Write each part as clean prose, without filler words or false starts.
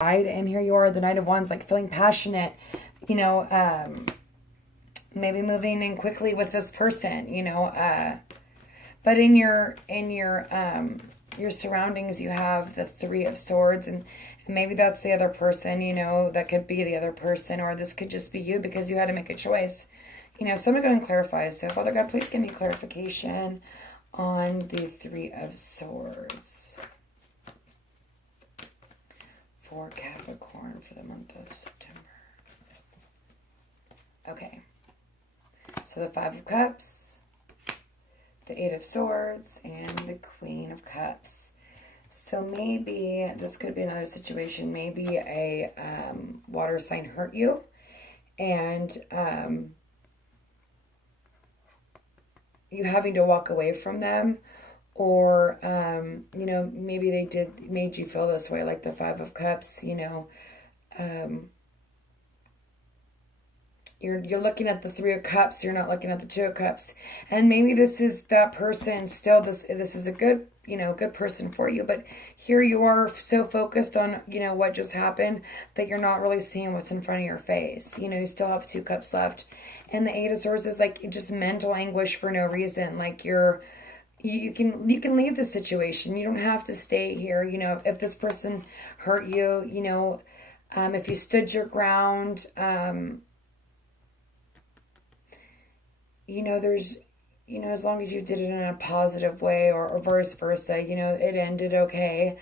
And here you are, the Knight of Wands, like feeling passionate, maybe moving in quickly with this person, but in your surroundings, you have the Three of Swords, and maybe that's the other person, that could be the other person, or this could just be you because you had to make a choice. So I'm going to go and clarify. So Father God, please give me clarification on the Three of Swords for Capricorn for the month of September. Okay. So the Five of Cups, the Eight of Swords, and the Queen of Cups. So maybe this could be another situation. Maybe a water sign hurt you, and you having to walk away from them, or maybe they made you feel this way, like the Five of Cups. You're looking at the Three of Cups, you're not looking at the Two of Cups. And maybe this is that person still, this is a good, good person for you. But here you are so focused on, what just happened that you're not really seeing what's in front of your face. You still have Two Cups left. And the Eight of Swords is like just mental anguish for no reason. Like you can leave the situation. You don't have to stay here. If this person hurt you, if you stood your ground, there's, as long as you did it in a positive way, or vice versa, it ended okay,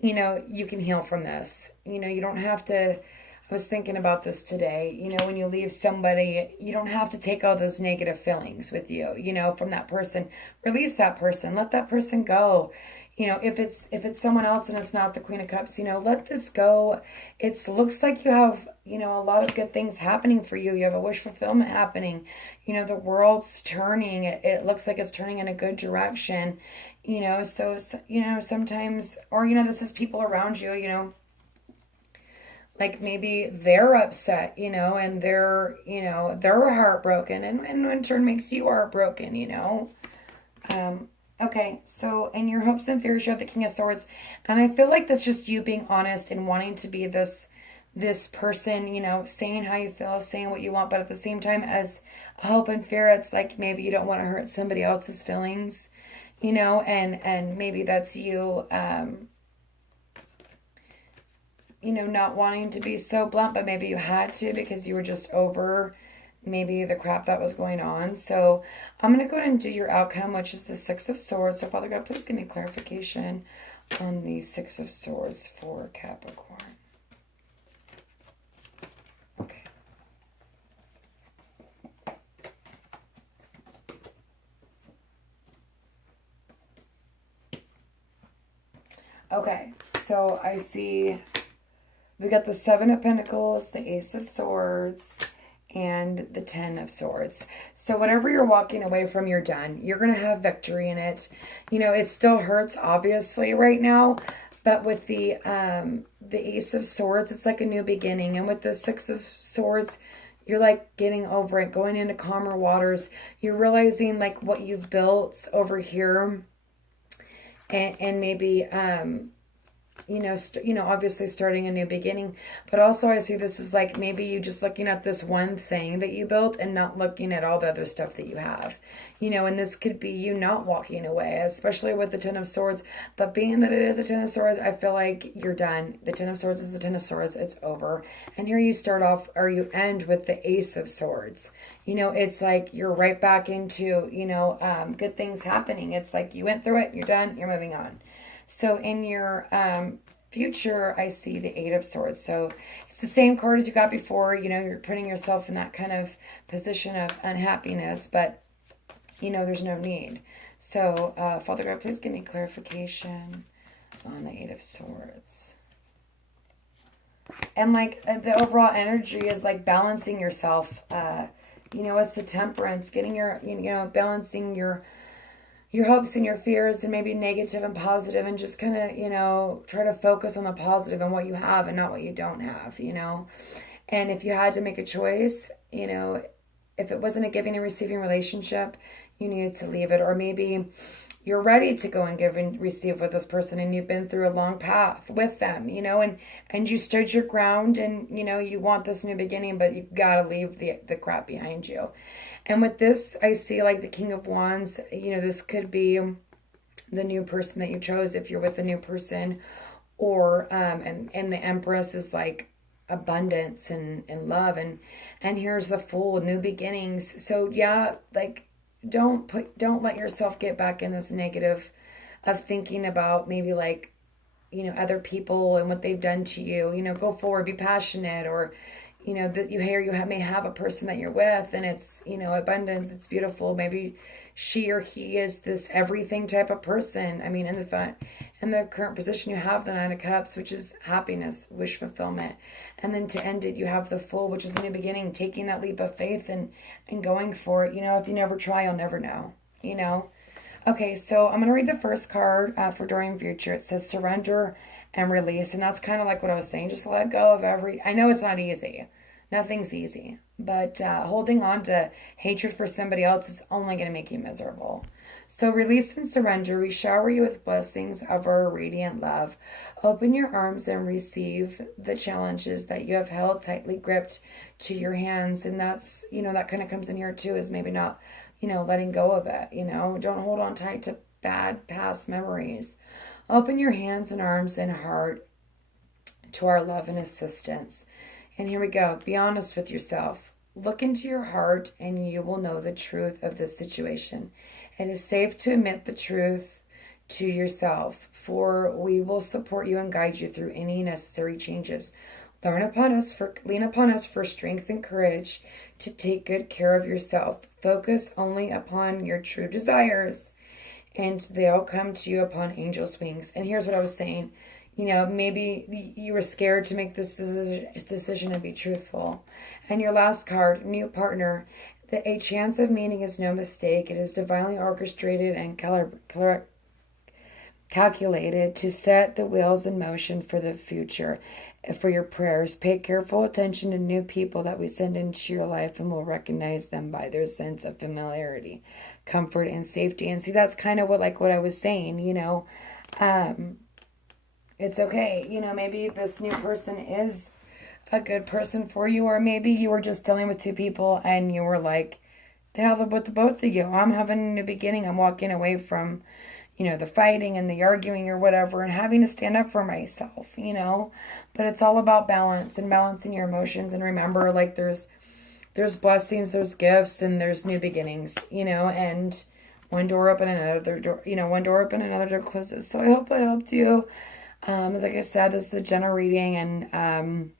you can heal from this. You don't have to, I was thinking about this today, when you leave somebody, you don't have to take all those negative feelings with you, from that person. Release that person, let that person go. If it's someone else and it's not the Queen of Cups, let this go. It looks like you have, a lot of good things happening for you. You have a wish fulfillment happening. The world's turning. It looks like it's turning in a good direction. So sometimes, or, this is people around you, like maybe they're upset, and they're heartbroken, and in turn makes you heartbroken. Okay, so in your hopes and fears, you have the King of Swords. And I feel like that's just you being honest and wanting to be this person, saying how you feel, saying what you want. But at the same time, as a hope and fear, it's like maybe you don't want to hurt somebody else's feelings, and maybe that's you, not wanting to be so blunt, but maybe you had to because you were just over maybe the crap that was going on. So I'm going to go ahead and do your outcome, which is the Six of Swords. So Father God, please give me clarification on the Six of Swords for Capricorn. Okay. Okay, so I see we got the Seven of Pentacles, the Ace of Swords, and the Ten of Swords. So whatever you're walking away from, you're done. You're going to have victory in it. It still hurts, obviously, right now. But with the Ace of Swords, it's like a new beginning. And with the Six of Swords, you're like getting over it, going into calmer waters. You're realizing like what you've built over here. And maybe, obviously starting a new beginning. But also I see this as like maybe you just looking at this one thing that you built and not looking at all the other stuff that you have. And this could be you not walking away, especially with the Ten of Swords. But being that it is a Ten of Swords, I feel like you're done. The Ten of Swords is the Ten of Swords. It's over. And here you start off, or you end with the Ace of Swords. It's like you're right back into, good things happening. It's like you went through it, you're done, you're moving on. So in your future, I see the Eight of Swords. So it's the same card as you got before. You're putting yourself in that kind of position of unhappiness, but, there's no need. So, Father God, please give me clarification on the Eight of Swords. And like the overall energy is like balancing yourself. It's the Temperance, getting your, balancing your hopes and your fears, and maybe negative and positive, and just kind of, try to focus on the positive and what you have and not what you don't have, And if you had to make a choice, if it wasn't a giving and receiving relationship, you needed to leave it, or maybe you're ready to go and give and receive with this person, and you've been through a long path with them, and you stood your ground, and you want this new beginning, but you gotta leave the crap behind you. And with this, I see like the King of Wands. This could be the new person that you chose if you're with a new person, or and the Empress is like abundance and love, and here's the Fool, new beginnings. So yeah, like don't let yourself get back in this negative of thinking about maybe like other people and what they've done to you. Go forward, be passionate, or that you may have a person that you're with, and it's abundance, it's beautiful. Maybe she or he is this everything type of person. I mean, in the current position, you have the Nine of Cups, which is happiness, wish fulfillment. And then to end it, you have the Fool, which is a new beginning, taking that leap of faith and going for it. If you never try, you'll never know, Okay, so I'm going to read the first card for During Future. It says surrender and release. And that's kind of like what I was saying. Just let go of I know it's not easy. Nothing's easy. But holding on to hatred for somebody else is only going to make you miserable. So release and surrender. We shower you with blessings of our radiant love. Open your arms and receive the challenges that you have held tightly gripped to your hands. And that's, that kind of comes in here too, is maybe not, letting go of it. Don't hold on tight to bad past memories. Open your hands and arms and heart to our love and assistance. And here we go. Be honest with yourself. Look into your heart and you will know the truth of this situation. It is safe to admit the truth to yourself, for we will support you and guide you through any necessary changes. Lean upon us for strength and courage to take good care of yourself. Focus only upon your true desires, and they'll come to you upon angel's wings. And here's what I was saying. Maybe you were scared to make this decision and be truthful. And your last card, new partner. A chance of meeting is no mistake. It is divinely orchestrated and calculated to set the wheels in motion for the future. For your prayers, pay careful attention to new people that we send into your life, and will recognize them by their sense of familiarity, comfort, and safety. And see, that's kind of what I was saying, it's okay. Maybe this new person is a good person for you, or maybe you were just dealing with two people and you were like, the hell with the both of you. I'm having a new beginning. I'm walking away from, the fighting and the arguing or whatever, and having to stand up for myself, But it's all about balance and balancing your emotions. And remember, like there's blessings, there's gifts, and there's new beginnings, and one door open and another door, one door open and another door closes. So I hope it helped you. As like I said, this is a general reading, and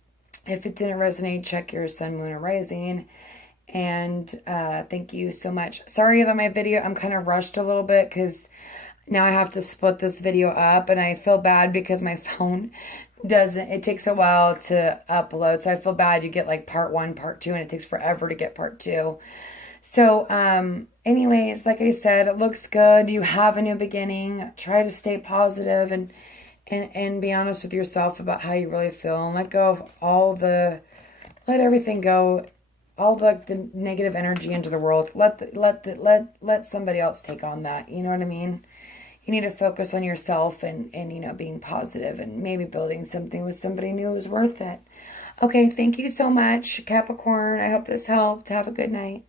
if it didn't resonate, check your sun, moon, or rising. And thank you so much. Sorry that my video, I'm kind of rushed a little bit because now I have to split this video up, and I feel bad because my phone it takes a while to upload. So I feel bad. You get like part 1, part 2, and it takes forever to get part 2. So anyways, like I said, it looks good. You have a new beginning. Try to stay positive and be honest with yourself about how you really feel, and let go of let everything go, all the negative energy into the world. Let somebody else take on that. You know what I mean? You need to focus on yourself and being positive, and maybe building something with somebody new is worth it. Okay, thank you so much, Capricorn. I hope this helped. Have a good night.